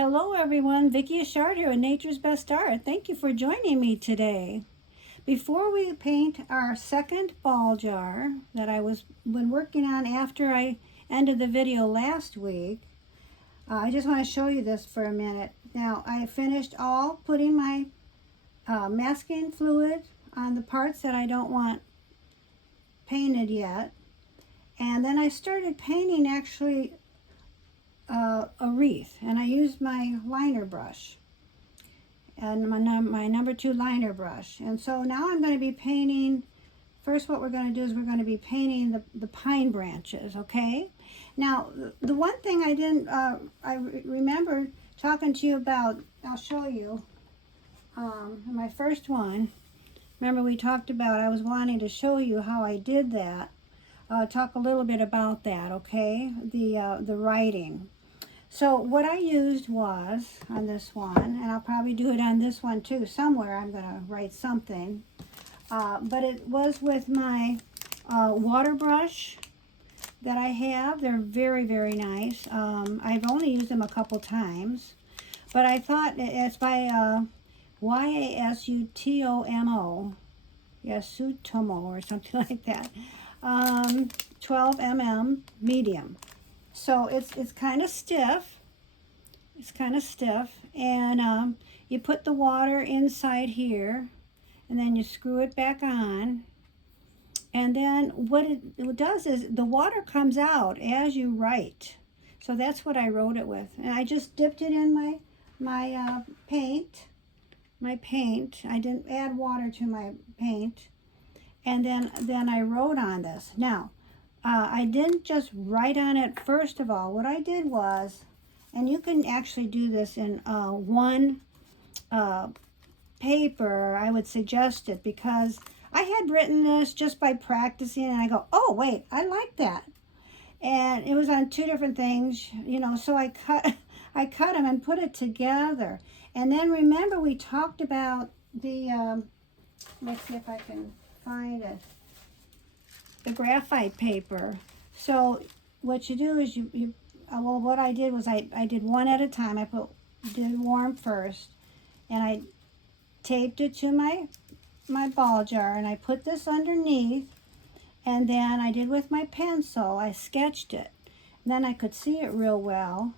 Hello everyone, Vicki Achard here with Nature's Best Art. Thank you for joining me today. Before we paint our second ball jar that I was been working on after I ended the video last week, I just want to show you this for a minute. Now I finished all putting my masking fluid on the parts that I don't want painted yet. And then I started painting actually a wreath, and I used my liner brush and my number 2 liner brush. And so now I'm going to be painting, first what we're going to do is we're going to be painting the pine branches, okay? Now the one thing I didn't, I remember talking to you about, I'll show you, my first one, remember we talked about, I was wanting to show you how I did that, talk a little bit about that, okay? The writing. So what I used was, on this one, and I'll probably do it on this one too, somewhere I'm going to write something, but it was with my water brush that I have. They're very, very nice. I've only used them a couple times, but I thought it's by Yasutomo, Yasutomo or something like that, 12 mm medium. So it's kind of stiff. It's kind of stiff, and you put the water inside here, and then you screw it back on. And then what it does is the water comes out as you write. So that's what I wrote it with, and I just dipped it in my paint. I didn't add water to my paint, and then I wrote on this. Now. I didn't just write on it first of all. What I did was, and you can actually do this in one paper, I would suggest it, because I had written this just by practicing, and I go, oh wait, I like that. And it was on 2 different things, you know, so I cut them and put it together. And then remember we talked about the, let's see if I can find it. The graphite paper. So what you do is well, what I did was I did one at a time. I did warm first, and I taped it to my ball jar, and I put this underneath, and then I did with my pencil, I sketched it. And then I could see it real well,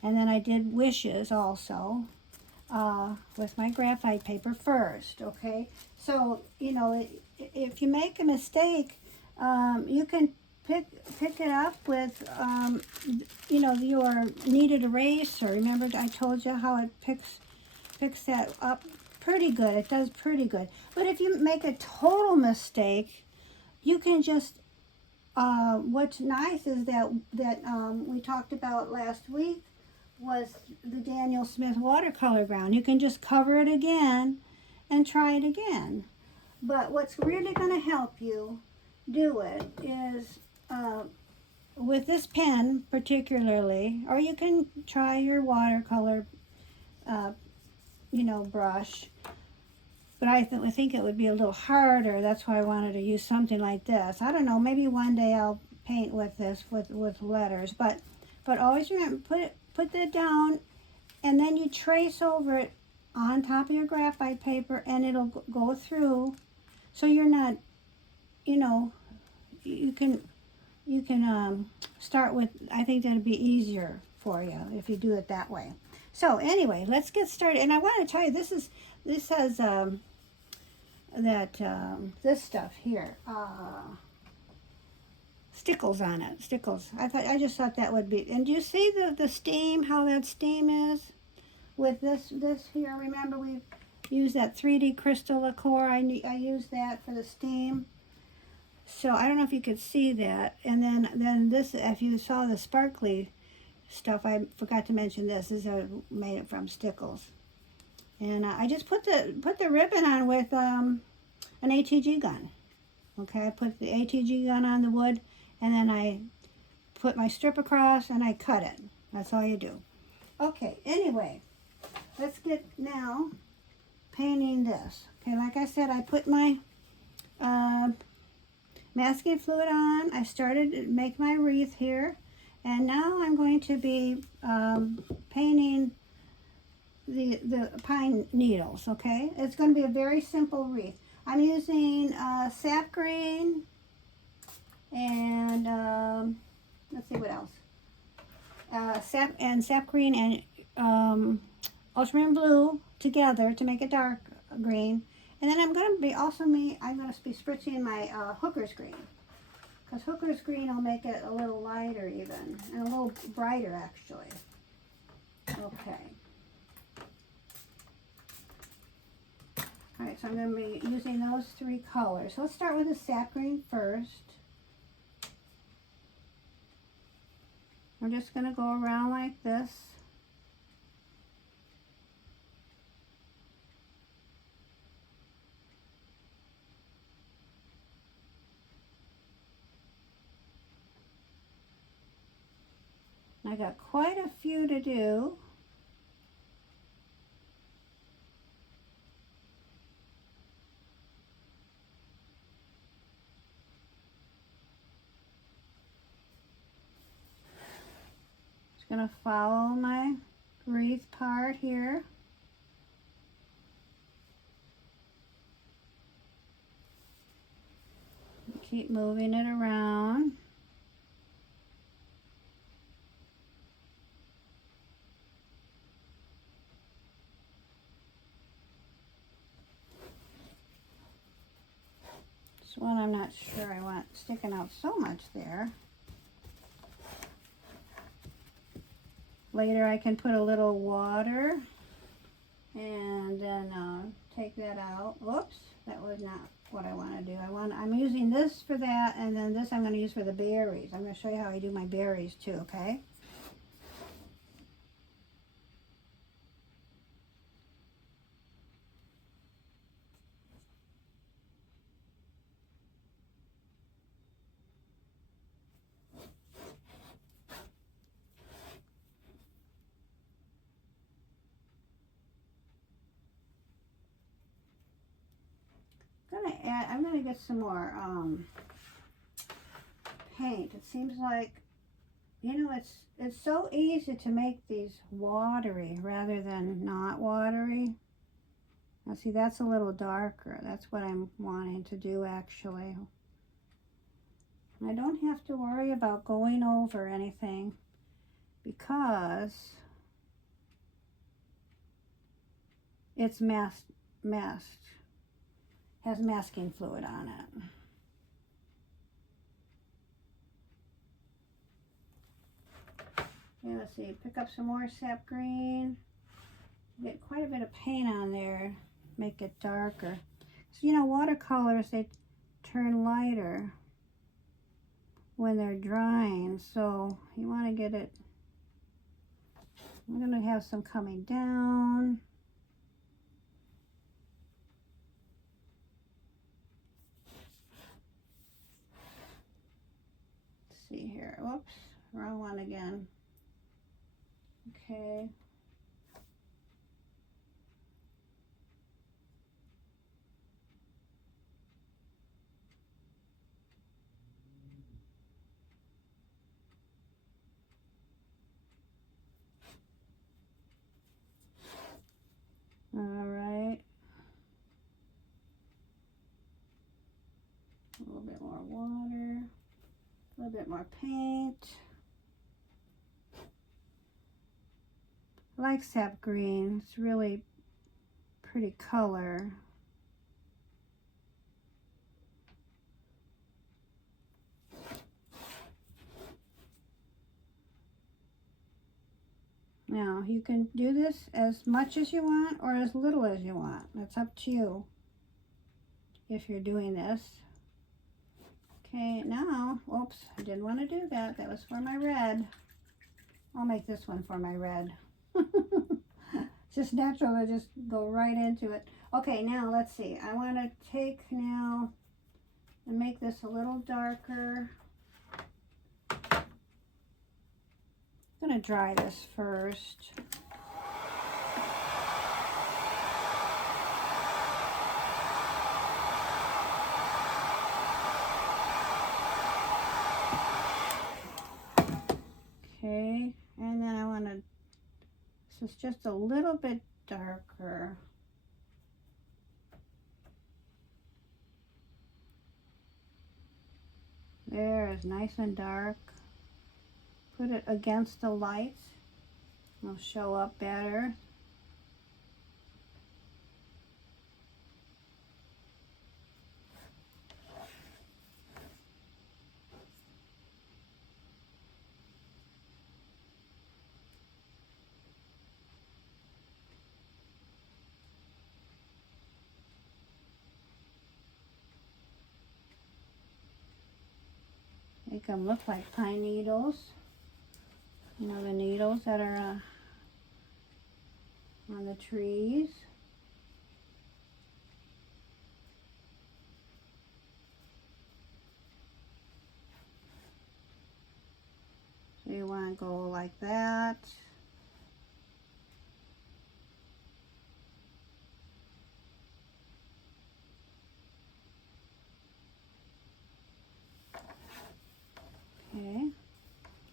and then I did wishes also with my graphite paper first, okay? So, you know, if you make a mistake, you can pick it up with, you know, your kneaded eraser. Remember I told you how it picks that up pretty good. It does pretty good. But if you make a total mistake, you can just, what's nice is that we talked about last week was the Daniel Smith watercolor ground. You can just cover it again and try it again. But what's really going to help you do it is with this pen particularly, or you can try your watercolor you know, brush, but I think it would be a little harder. That's why I wanted to use something like this. I don't know, maybe one day I'll paint with this with letters, but always remember, put that down, and then you trace over it on top of your graphite paper, and it'll go through, so you're not, you know, you can start with, I think that'd be easier for you if you do it that way. So anyway, let's get started. And I want to tell you, this has this stuff here, stickles on it, stickles. I just thought that would be, and do you see the steam, how that steam is with this here? Remember we used that 3D crystal lacquer. I used that for the steam. So I don't know if you could see that. And then this, if you saw the sparkly stuff, I forgot to mention this. This is made it from stickles. And I just put the ribbon on with an ATG gun. Okay, I put the ATG gun on the wood, and then I put my strip across, and I cut it. That's all you do. Okay, anyway, let's get now painting this. Okay, like I said, I put my masking fluid on. I started to make my wreath here, And now I'm going to be painting the pine needles, okay? It's going to be a very simple wreath. I'm using sap green and let's see what else. Sap green and ultramarine blue together to make a dark green. And then I'm going to be spritzing my hooker's green, because hooker's green will make it a little lighter even, and a little brighter actually. Okay. Alright, so I'm going to be using those three colors. So let's start with the sap green first. I'm just going to go around like this. I got quite a few to do. Just going to follow my wreath part here. Keep moving it around. This one I'm not sure I want sticking out so much there. Later I can put a little water and then take that out. Whoops, that was not what I want to do. I'm using this for that, and then this I'm going to use for the berries. I'm going to show you how I do my berries too, okay? I'm gonna get some more paint. It seems like, you know, it's so easy to make these watery rather than not watery. Now see, that's a little darker. That's what I'm wanting to do actually. I don't have to worry about going over anything because it's masked. Has masking fluid on it. Okay, let's see, pick up some more sap green. Get quite a bit of paint on there, make it darker. So, you know, watercolors, they turn lighter when they're drying, so you want to get it. I'm going to have some coming down. See here, whoops, wrong one again. Okay. All right. A little bit more water. A little bit more paint. I like sap green. It's really pretty color. Now, you can do this as much as you want or as little as you want. That's up to you if you're doing this. Okay, now, oops, I didn't want to do that. That was for my red. I'll make this one for my red. It's just natural to just go right into it. Okay, now let's see. I want to take now and make this a little darker. I'm going to dry this first. This is just a little bit darker. There is nice and dark. Put it against the light. It'll show up better. Make them look like pine needles. You know, the needles that are on the trees. So you want to go like that. Okay,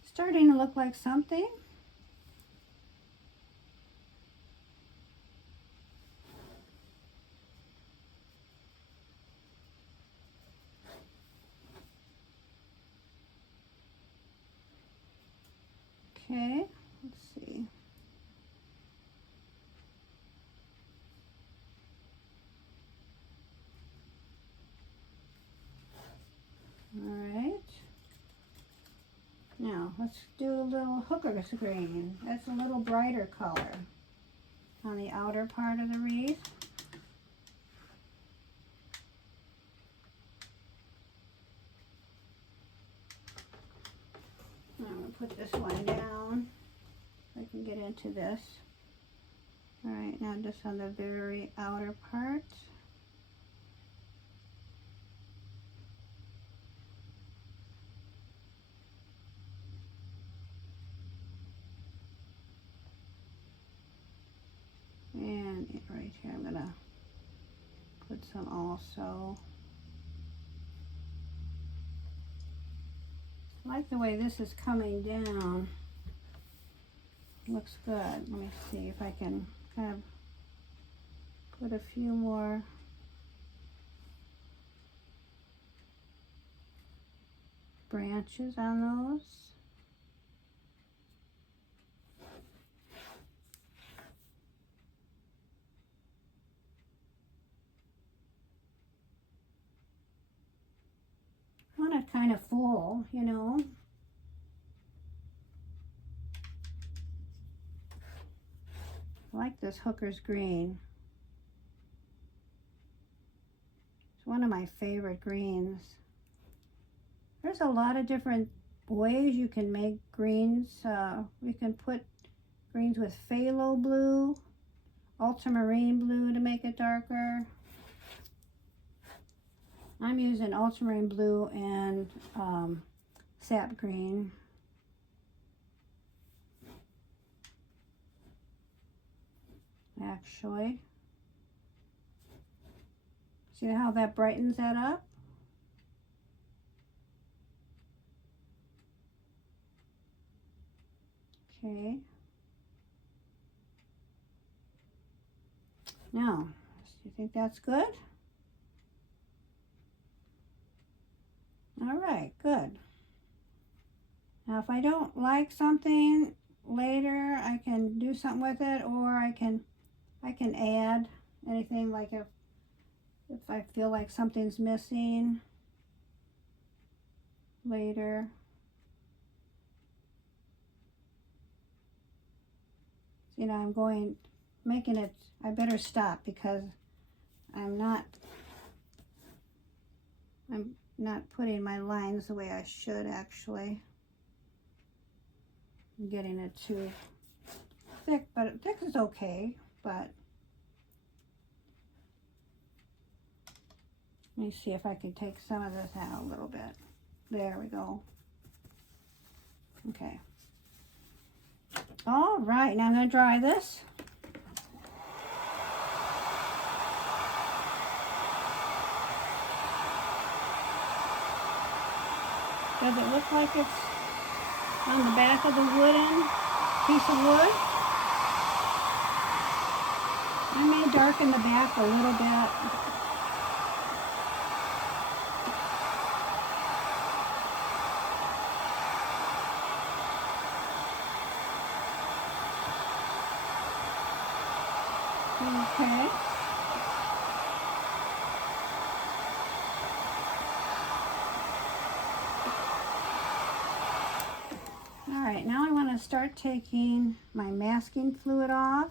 starting to look like something. Okay, let's see. All right. Now, let's do a little hooker's green. That's a little brighter color on the outer part of the wreath. I'm going to put this one down so I can get into this. All right, now just on the very outer part. And right here, I'm gonna put some also. I like the way this is coming down. Looks good. Let me see if I can kind of put a few more branches on those. I want it kind of full, you know. I like this hooker's green. It's one of my favorite greens. There's a lot of different ways you can make greens. We can put greens with phthalo blue, ultramarine blue to make it darker. I'm using ultramarine blue and sap green. Actually, see how that brightens that up? Okay. Now, do you think that's good? All right, good. Now, if I don't like something later, I can do something with it, or I can add anything, like if I feel like something's missing later. You know, making it, I better stop because I'm not putting my lines the way I should actually. I'm getting it too thick, but thick is okay, but let me see if I can take some of this out a little bit. There we go. Okay. All right, now I'm going to dry this. Does it look like it's on the back of the wooden piece of wood? I may darken the back a little bit. Okay. All right, now I want to start taking my masking fluid off.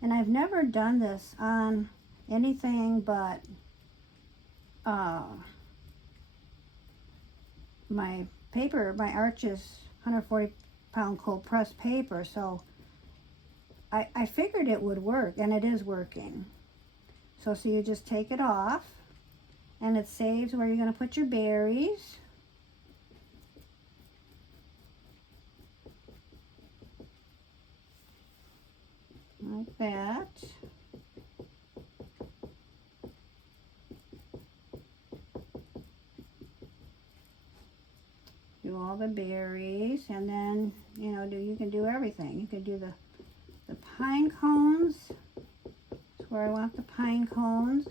And I've never done this on anything but my paper. My Arch is 140-pound cold pressed paper, so I figured it would work, and it is working. So you just take it off, and it saves where you're going to put your berries. Like that. Do all the berries, and then, you know, you can do everything. You can do the pine cones. That's where I want the pine cones.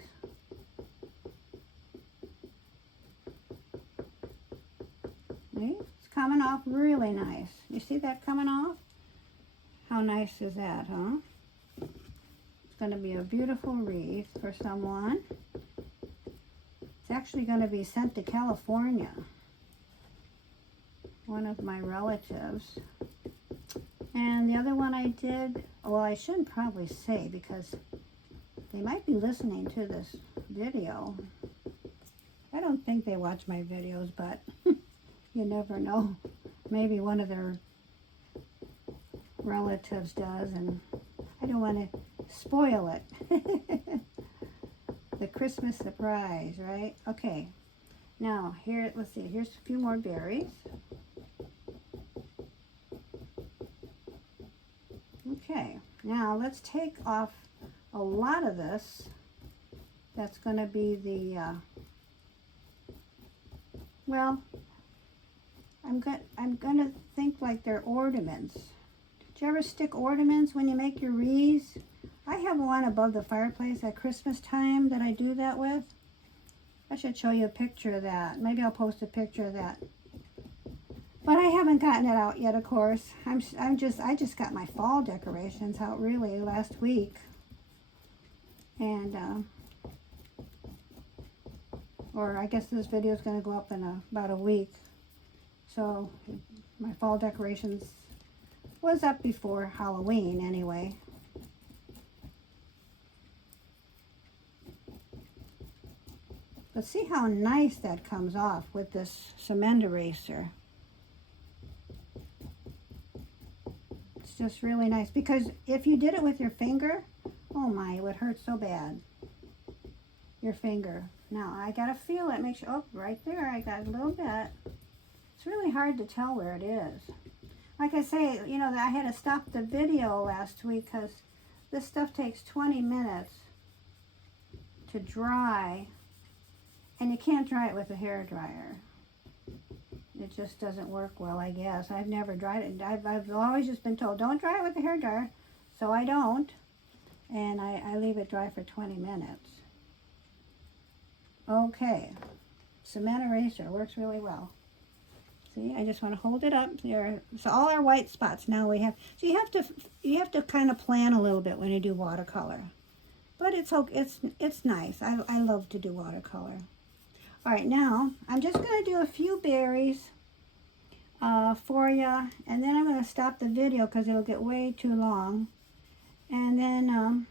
See? It's coming off really nice. You see that coming off? How nice is that, huh? It's going to be a beautiful wreath for someone. It's actually going to be sent to California. One of my relatives. And the other one I did, well, I shouldn't probably say because they might be listening to this video. I don't think they watch my videos, but you never know. Maybe one of their relatives does, and I don't want to spoil it. The Christmas surprise, right? Okay. Now, here, let's see, here's a few more berries. Okay, now let's take off a lot of this. That's going to be the, well, I'm going to think like they're ornaments. Did you ever stick ornaments when you make your wreaths? I have one above the fireplace at Christmas time that I do that with. I should show you a picture of that. Maybe I'll post a picture of that. But I haven't gotten it out yet, of course. I just got my fall decorations out really last week. And, or I guess this video is going to go up in about a week. So my fall decorations was up before Halloween anyway. But see how nice that comes off with this cement eraser. It's just really nice, because if you did it with your finger, oh my, it would hurt so bad. Your finger. Now I gotta feel it, make sure, oh, right there, I got a little bit. It's really hard to tell where it is. Like I say, you know, I had to stop the video last week because this stuff takes 20 minutes to dry, and you can't dry it with a hairdryer. It just doesn't work well, I guess. I've never dried it. I've always just been told, don't dry it with a hairdryer. So I don't. And I leave it dry for 20 minutes. Okay. Cement eraser works really well. See, I just want to hold it up there. So all our white spots now we have. So you have to kind of plan a little bit when you do watercolor. But it's okay. It's nice. I love to do watercolor. All right, now I'm just going to do a few berries for you, and then I'm going to stop the video because it'll get way too long. And then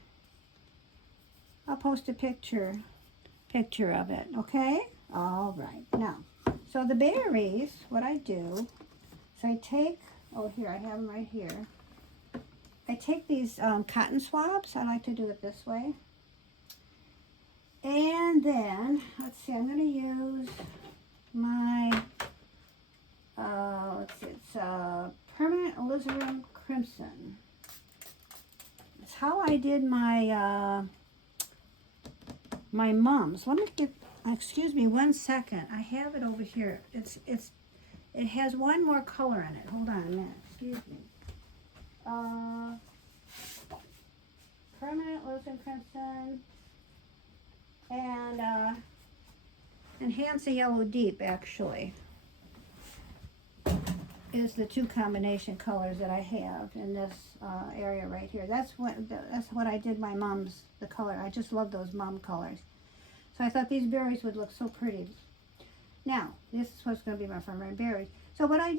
I'll post a picture of it, okay? All right, now, so the berries, what I do, so I take, oh here, I have them right here. I take these cotton swabs. I like to do it this way. And then, let's see, I'm going to use my, let's see, it's Permanent Alizarin Crimson. It's how I did my, my mom's. Let me get, excuse me 1 second. I have it over here. It has one more color in it. Hold on a minute, excuse me. Permanent and Crimson, and Enhance a Yellow Deep, actually, is the two combination colors that I have in this area right here. That's what I did my mom's, the color. I just love those mom colors. So I thought these berries would look so pretty. Now, this is what's going to be my primary berries. So what I'll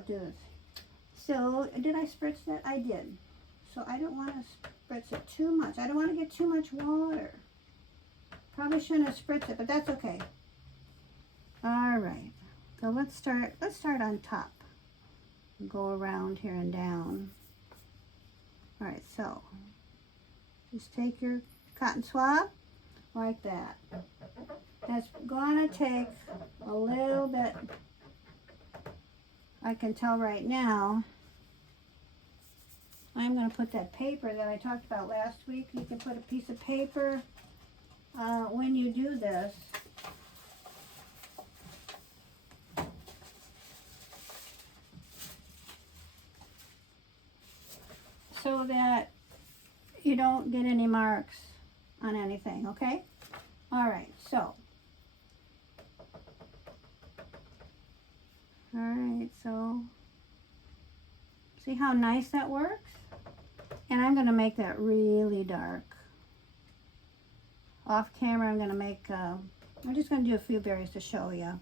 do is, so did I spritz that? I did. So I don't want to spritz it too much. I don't want to get too much water. Probably shouldn't have spritzed it, but that's okay. All right. So let's start on top. Go around here and down. All right, so just take your cotton swab like that. That's gonna take a little bit. I can tell right now. I'm gonna put that paper that I talked about last week. You can put a piece of paper when you do this. So that you don't get any marks on anything, okay? All right, so. All right, so see how nice that works? And I'm gonna make that really dark. Off camera, I'm gonna make, I'm just gonna do a few berries to show you.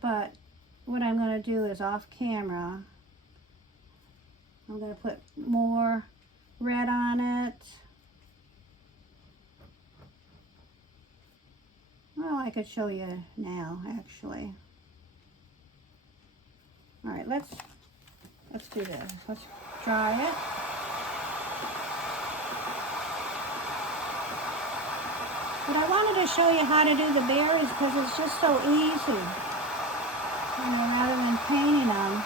But what I'm going to do is off camera, I'm going to put more red on it. Well, I could show you now, actually. All right, let's do this. Let's dry it. But I wanted to show you how to do the berries because it's just so easy. You know, rather than painting them.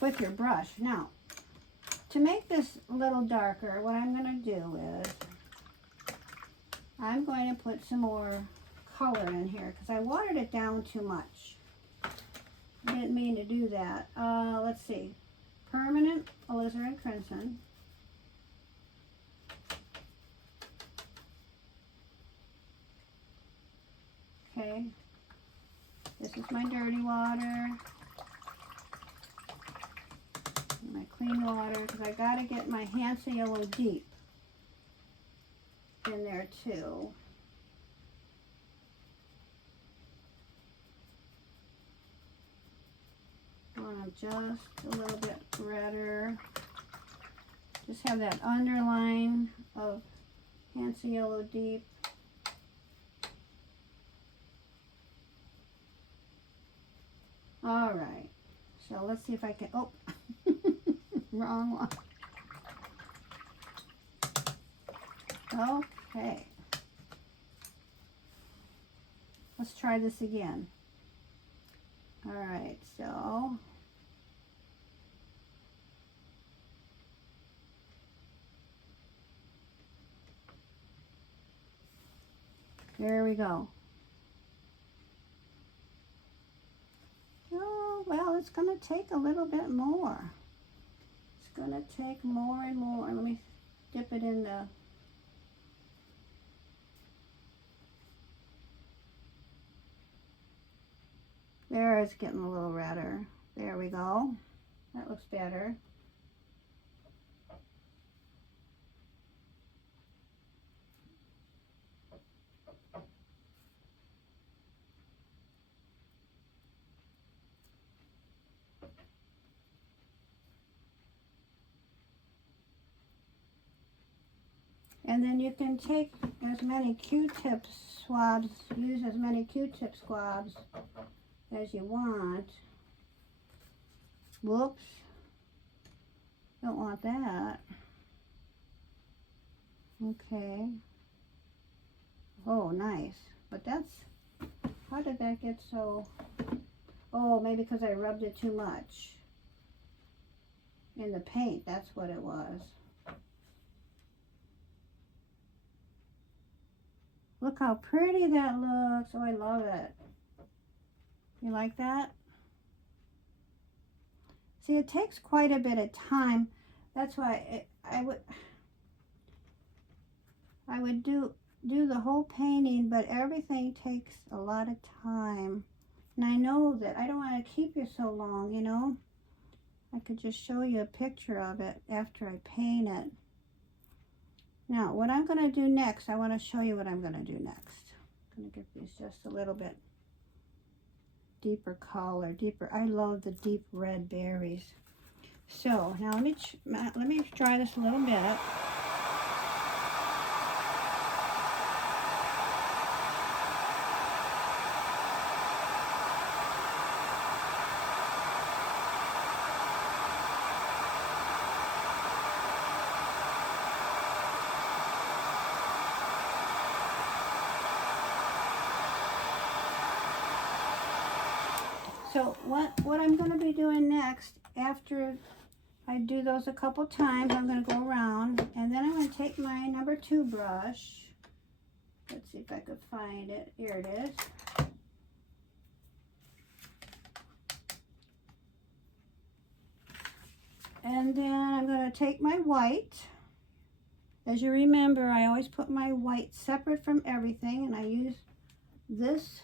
With your brush. Now, to make this a little darker, what I'm going to do is I'm going to put some more color in here because I watered it down too much. I didn't mean to do that. Let's see. Permanent alizarin crimson. Okay. This is my dirty water. My clean water, because I got to get my Enhance a Yellow Deep in there too. I want them just a little bit redder. Just have that underline of Enhance a Yellow Deep. All right, so let's see if I can, oh, wrong one. Okay. Let's try this again. All right, so there we go. Oh, well, it's going to take a little bit more. It's going to take more and more. Let me dip it in the... There, it's getting a little redder. There we go. That looks better. And then you can take as many Q-tip swabs, use as many Q-tip swabs as you want. Whoops. Don't want that. Okay. Oh, nice. But that's, how did that get so, oh, maybe because I rubbed it too much in the paint. That's what it was. Look how pretty that looks. Oh, I love it. You like that? See, it takes quite a bit of time. That's why I would do the whole painting, but everything takes a lot of time. And I know that I don't want to keep you so long, you know. I could just show you a picture of it after I paint it. Now, what I'm going to do next, I want to show you what I'm going to do next. I'm going to give these just a little bit deeper color, deeper. I love the deep red berries. So now let me try this a little bit. So what I'm going to be doing next, after I do those a couple times, I'm going to go around, and then I'm going to take my number 2 brush. Let's see if I could find it. Here it is. And then I'm going to take my white. As you remember, I always put my white separate from everything, and I use this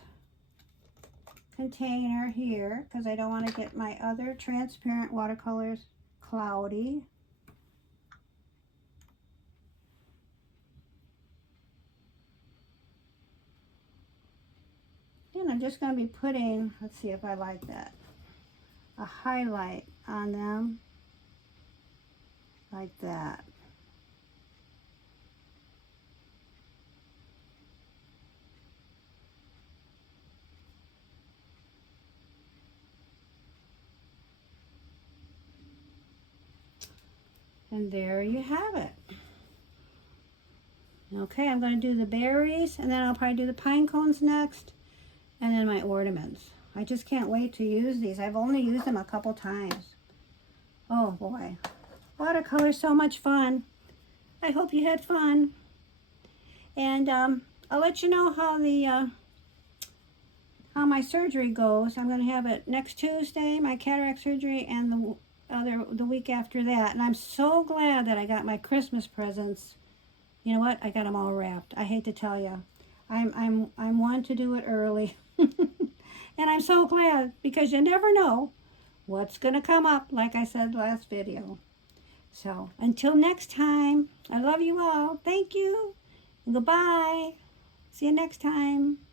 container here because I don't want to get my other transparent watercolors cloudy. And I'm just going to be putting, let's see if I like that, a highlight on them like that. And there you have it. Okay, I'm going to do the berries, and then I'll probably do the pine cones next, and then my ornaments. I just can't wait to use these. I've only used them a couple times. Oh boy, watercolor is so much fun. I hope you had fun. And I'll let you know how my surgery goes. I'm going to have it next Tuesday, my cataract surgery, and the week after that. And I'm so glad that I got my Christmas presents. You know what? I got them all wrapped. I hate to tell you, I'm one to do it early, and I'm so glad because you never know what's going to come up. Like I said last video. So until next time, I love you all. Thank you, and goodbye. See you next time.